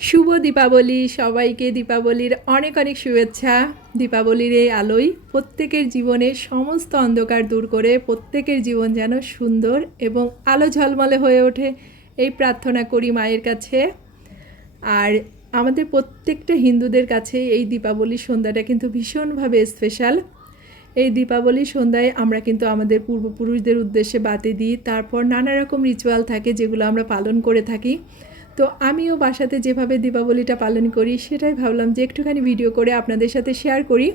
শুভ দীপাবলি সবাইকে দীপাবলির অনেক অনেক শুভেচ্ছা। দীপাবলির এই আলোয় প্রত্যেকের জীবনে সমস্ত অন্ধকার দূর করে প্রত্যেকের জীবন যেন সুন্দর এবং আলো ঝলমলে হয়ে ওঠে, এই প্রার্থনা করি মায়ের কাছে। আর আমাদের প্রত্যেকটা হিন্দুদের কাছে এই দীপাবলির সন্ধ্যাটা কিন্তু ভীষণভাবে স্পেশাল। এই দীপাবলির সন্ধ্যায় আমরা কিন্তু আমাদের পূর্বপুরুষদের উদ্দেশ্যে বাতি দিই, তারপর নানা রকম রিচুয়াল থাকে যেগুলো আমরা পালন করে থাকি। তো আমিও বাসাতে যেভাবে দীপাবলিটা পালন করি সেটাই ভাবলাম যে একটুখানি ভিডিও করে আপনাদের সাথে শেয়ার করি।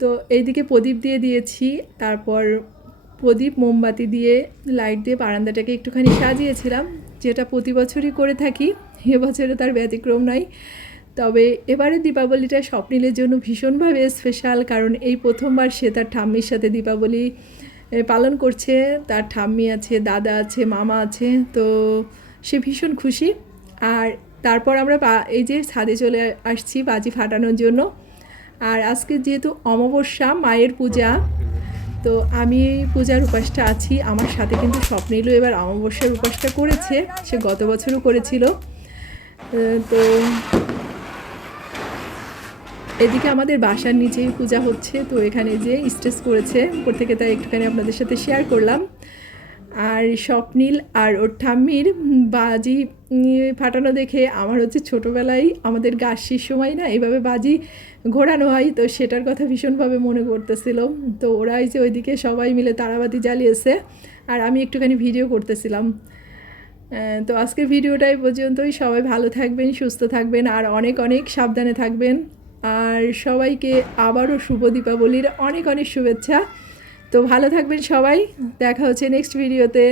তো এইদিকে প্রদীপ দিয়ে দিয়েছি, তারপর প্রদীপ মোমবাতি দিয়ে লাইট দিয়ে বারান্দাটাকে একটুখানি সাজিয়েছিলাম, যেটা প্রতি বছরই করে থাকি, এবছরে তার ব্যতিক্রম নয়। তবে এবারে দীপাবলিটা স্বপ্নিলের জন্য ভীষণভাবে স্পেশাল, কারণ এই প্রথমবার সে তার ঠাম্মির সাথে দীপাবলি পালন করছে। তার ঠাম্মি আছে, দাদা আছে, মামা আছে, তো সে ভীষণ খুশি। আর তারপর আমরা এই যে ছাদে চলে আসছি বাজি ফাটানোর জন্য। আর আজকে যেহেতু অমাবস্যা, মায়ের পূজা, তো আমি পূজার উপাসটা আছি, আমার সাথে কিন্তু স্বপ্নিলও এবার অমাবস্যার উপাসটা করেছে, সে গত বছরও করেছিল। তো এদিকে আমাদের বাসার নিচেই পূজা হচ্ছে, তো এখানে যে স্টেজ করেছে উপর থেকে, তাই একটুখানি আপনাদের সাথে শেয়ার করলাম। আর স্বপ্নিল আর ওর ঠাম্মির বাজি ফাটানো দেখে আমার হচ্ছে ছোটোবেলায় আমাদের গাছির সময় না এভাবে বাজি ঘোরানো হয়, তো সেটার কথা ভীষণভাবে মনে করতেছিল। তো ওরা এই যে ওইদিকে সবাই মিলে তারাবাতি জ্বালিয়েছে আর আমি একটুখানি ভিডিও করতেছিলাম। তো আজকের ভিডিওটাই পর্যন্তই। সবাই ভালো থাকবেন, সুস্থ থাকবেন আর অনেক অনেক সাবধানে থাকবেন। আর সবাইকে আবারও শুভ দীপাবলির অনেক অনেক শুভেচ্ছা। তো ভালো থাকবেন সবাই, দেখা হচ্ছে নেক্সট ভিডিওতে।